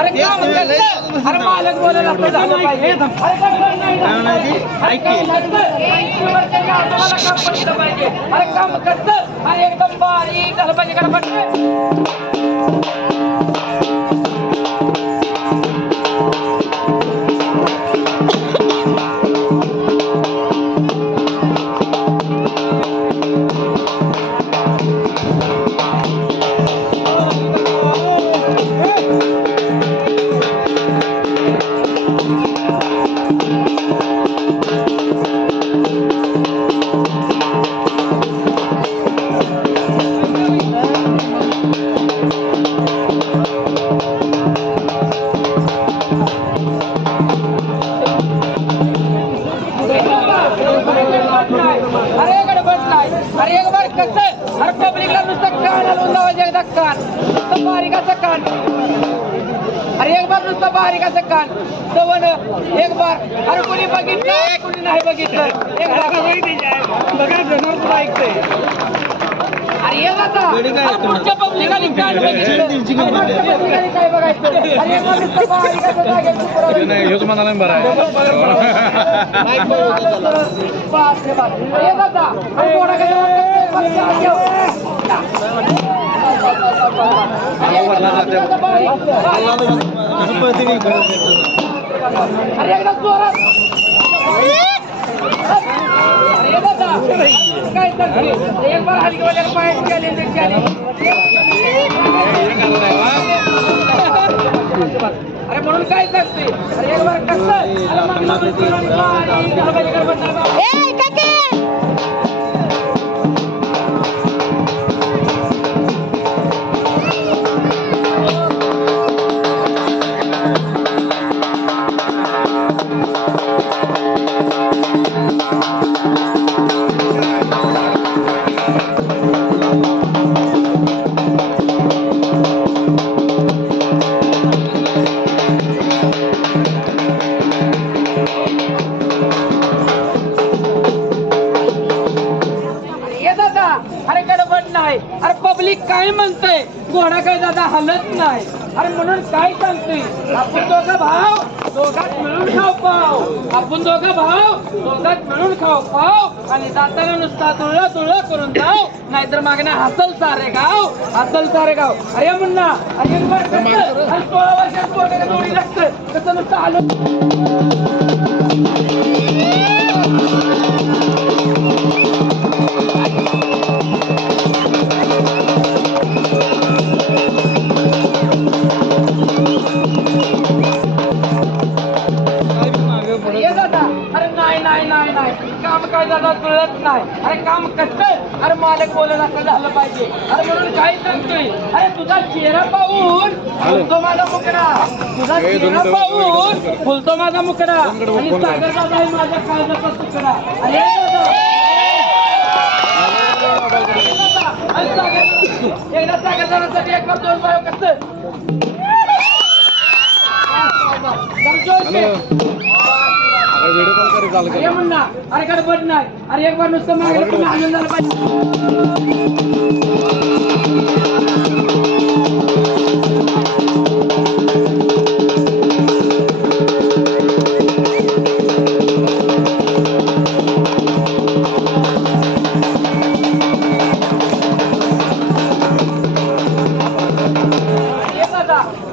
अरे मालक बोलायला झालं पाहिजे. अरे काम कसं अरे एकदम बारीक झालं पाहिजे का अरे एक बार नुसतं बारीकाचं कान सवन एक बार अरे कोणी बघितलं कोणी नाही बघितलं बघा ऐकतंय अरे ये आता पुढच्या पब्लिकाने कान बघितलं काय बघायचं अरे एक बार नुसतं बारीकाचं जागेत म्हणाला बरं ये आता अरे एकदा जोरात काय एक बार हलकी वाल्याला पाय गेले अरे म्हणून काय सांगते अरे एक बार अरे पब्लिक काय म्हणतंय घोडा काय दादा हलत नाही अरे म्हणून काय सांगतोय आपण दोघं भाव दोघात मिळून खाऊ पाव आपण दोघं भाव दोघात मिळून खाऊ पाव आणि जाताना नुसता तुळला तुळला करून जाऊ नाहीतर मागण्या हसल सारे गाव अरे म्हणणा अरे 16 वर्षात पोटाला जोडी लागतं कसं नुसतं आलं काम काय दादा कळत नाही अरे काम कसं अरे मालक बोलायला असं झालं पाहिजे अरे म्हणून काय सांगतोय अरे तुझा चेहरा पाहून फुलतो माझा मुकडा तुझा चेहरा पाहून फुलतो माझा मुकडा आणि सागर दादा आहे माझ्या काळजाचा तुकडा अरे एकदा सागर दादासाठी एक बार दोन बार कसं व्हिडिओ कॉल करे चालू अरे म्हणा अरे गडबड नाही अरे एक बार नुसतं मागलं पण आनंद झाला पाहिजे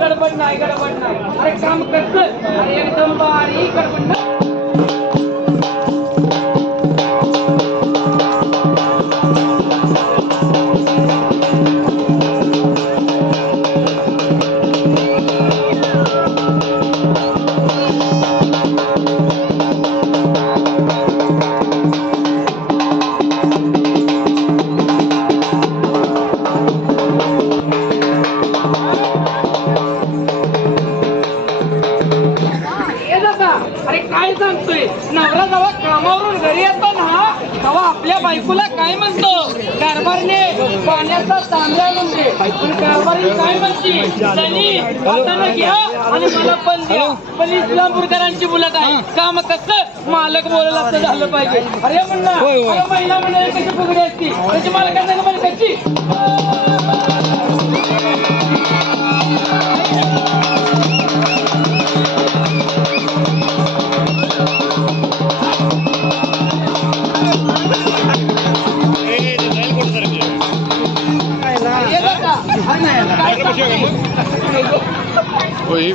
गडबड नाही अरे काम कसं अरे एकदम बारीक गडबड नाही अरे काय सांगतोय नवरा जेव्हा कामावरून घरी येतो ना तेव्हा आपल्या बायकोला काय म्हणतो कारभारने पाण्याचा तांब्या म्हणते पण कारभारी काय म्हणते त्यांनी हाताने घ्या आणि मला पण द्या पण इस्लामपूरकरांची मुलं आहे काम कसं मालक बोलायला असं झालं पाहिजे अरे म्हणणं अरे महिला मंडळी कशी फुगडी असती त्याची मालकांना पण कशी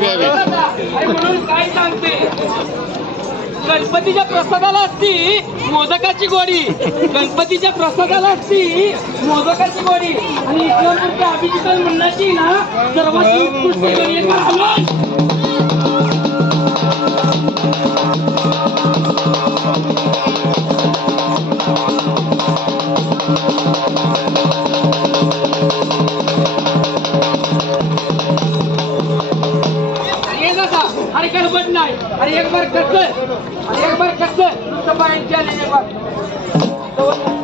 म्हणून काय सांगते गणपतीच्या प्रसादाला असती मोदकाची गोडी गणपतीच्या प्रसादाला असती मोदकाची गोडी आणि इस्लामपूरच्या अभिजित म्हणण्याची ना सर्वात उत्कृष्ट गोडी आहे. हलवा. अरे गडबड नाही अरे एक बार कसं अरे एक बार कसं नुसतं बाहेरची आलेली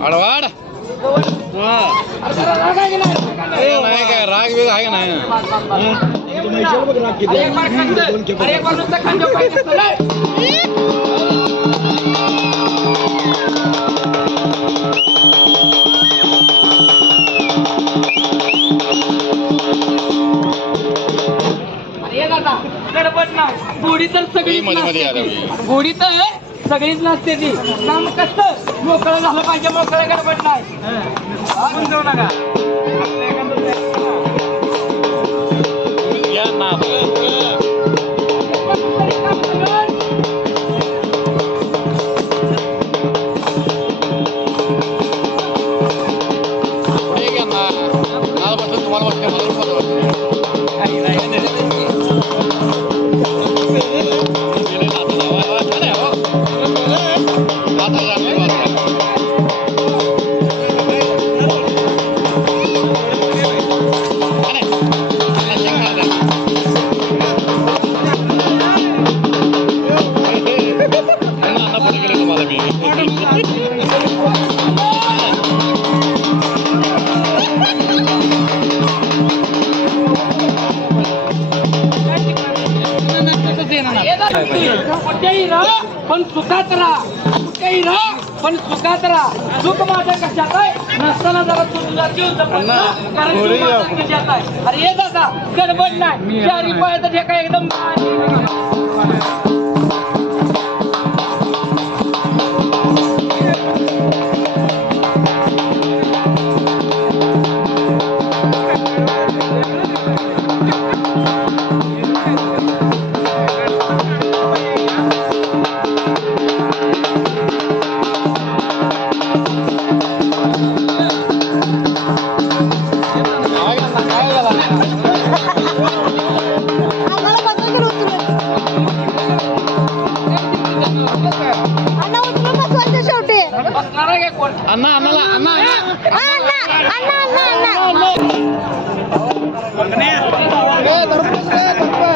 अडवाड अरे जरा राग आहे की नाही नाही काय राग वेग आहे का नाही अरे एक बार कसं अरे एक बार नुसतं खांद्यावर पाय कसं रे? गडबड नाही गोडी तर सगळीच नसते गोडी तर सगळीच नसते ती काम कसं मोकळं झालं पाहिजे मोकळं गडबड नाही जाऊ नका कुठेही राहा पण सुखात राहा कुठेही राहा पण सुखात राहा सुख माझं कशात आहे नसताना जरा तुझा जीव जपत जा, कारण सुख माझं कशात आहे. अरे ये दादा गडबड नाही चारी पायाचा ठेका एकदम अण्णा अण्णाला अण्णा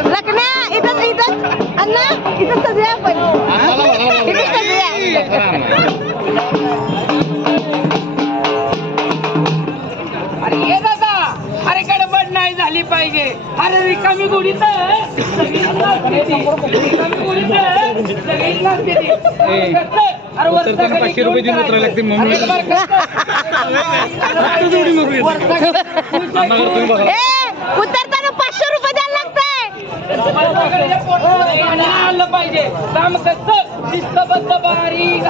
लग्ना इथं इथं अण्णा इथं सजूया आपण इथं सजूया अरे ये दादा अरे गडबड नाही झाली पाहिजे अरे रिकामी गोडी तर सगळीच नसते ती. रिकामी गोडी तर सगळीच नसते ती. कसं? अरे वरचा कधी 500 रुपये देऊन उतरायला लागते मम्मी अरे बार उतरताना 500 रुपये द्यायला लागतंय आलं पाहिजे काम कसं शिस्तबद्ध बारीक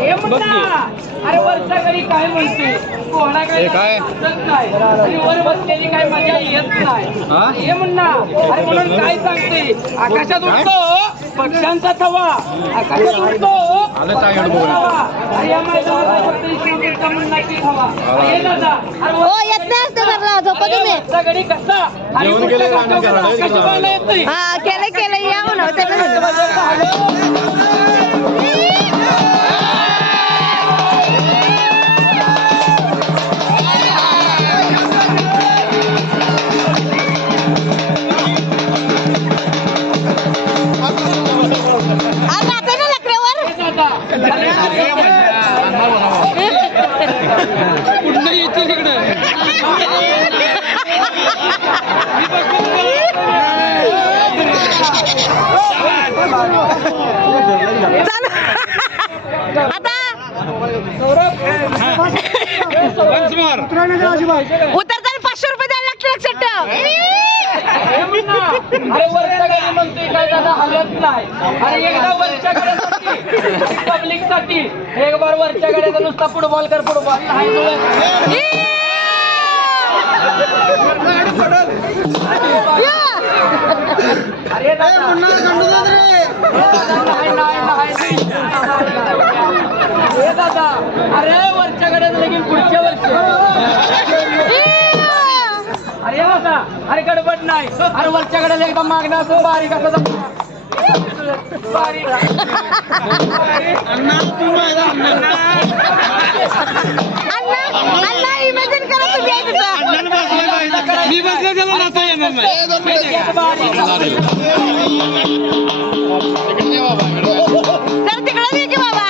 अरे वरच्या घरी काय म्हणते कोणा काय नाही आणि वर बसलेली काय मजा येत नाही हे म्हणणं अरे म्हणून काय सांगते आकाशात उडतो पक्ष्यांचा थवा आकाशात उडतो आलं टायगड बघून अरे या मैदानात फक्त इस्लामपूरचा मुन्नाची हवा. अरे दादा, अरे हो येत नाही असते धरला झोपा तुम्ही वरचा गडी कसा आणि जेवण कुठल्या केलंय का? गाठावर आणि आकाशी केलं? पाहायला येत नाही. हा केलं या म्हणा त्याला आज जाते ना लकड्यावर कुठलं येते तिकडं चालू आता पंचमार उतरताना 500 रुपये द्यायला लागते लक्षात ठेव. अरे वरच्या गाडी म्हणतोय काय दादा हलत नाही. अरे एकदा वरच्या गाड्यासाठी पब्लिक साठी एक बार वरच्या गाड्याचा नुसता फुटबॉल कर फुटबॉल नाही जुळत. अरे दादा हे दादा अरे वरच्या गाड्यात लगीन पुढच्या वर्षी अरे दादा अरे गडबड नाही. अरे वरच्या गाड्याला एकदा मागणं असं बारीक असं बारीक अण्णा इमॅजिन करा तुम्ही आहे तिथं. मी बसल्या त्याला नाता येणार नाही तर तिकडं दे की बाबा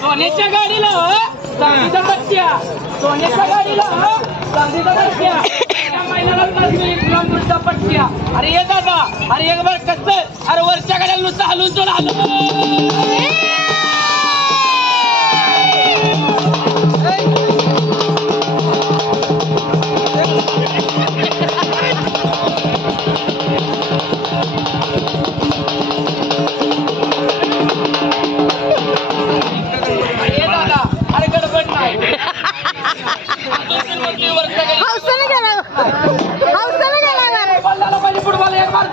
सोन्याच्या गाडीला चांदीचा बच्च्या सोन्याच्या गाडीला चांदीचा बच्च्या त्या महिन्याला इस्लामपूरचा पट्ट्या. अरे ये दादा अरे एक बार कसं अरे वरच्या गाड्याला नुसतं हलून चल हलून अरे दादा अरे गडबड नाही. हौसाने गेला बरं. बॉल झाला पाहिजे फुटबॉल एक मार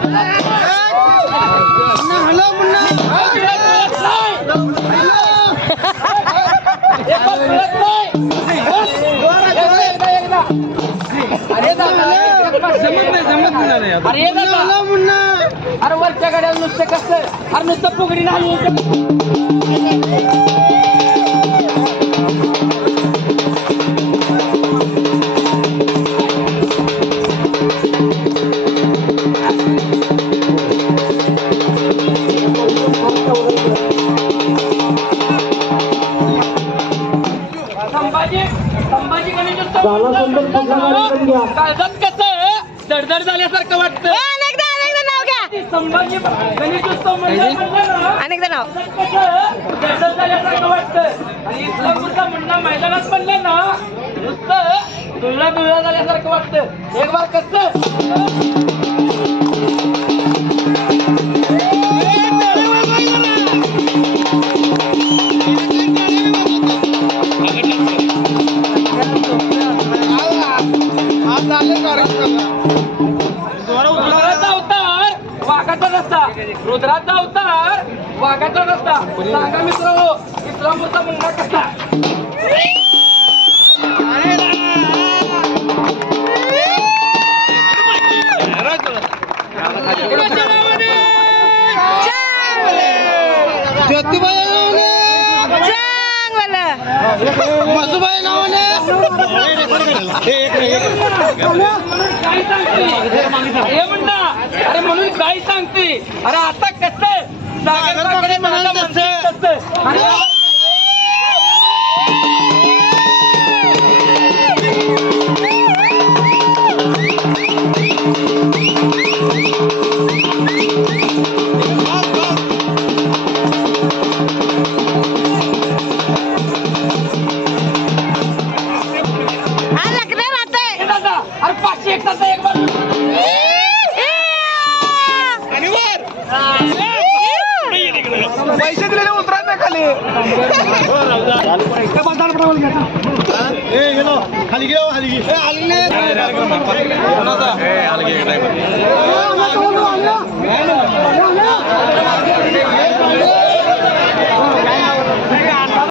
अरे दादा अरे दादा अरे वरच्या गाड्याला नुसतं कसं अरे नुसतं फुगडी नाही. संभाजी गणेश काळजात कसं दडदड झाल्यासारखं वाटतं. अनेकदा नाव घ्या संभाजी गणेश उत्सव म्हणलं ना अनेकदा नाव कसं दडदड झाल्यासारखं वाटतं. आणि इस्लामपूरचा मुन्ना मैदानात म्हणलं ना नुसतं दुळला दुळला झाल्यासारखं वाटतं. एक बार कसं रुद्राचा अवतार वाघाचा रस्ता रुद्राचा अवतार वाघाचा रस्ता. सांगा मित्रांनो इस्लामपूरचा मुन्ना कसा मसुबाई नावाने काय सांगते हे म्हणणा अरे म्हणून काय सांगते. अरे आता कसं सागर म्हणाल तसं अरे हा लग्न राहतंय हे दादा अरे 500 एक दादा एक बार आणि वर पैसे दिलेले उतरा नाही खाली खाली घे खाली घे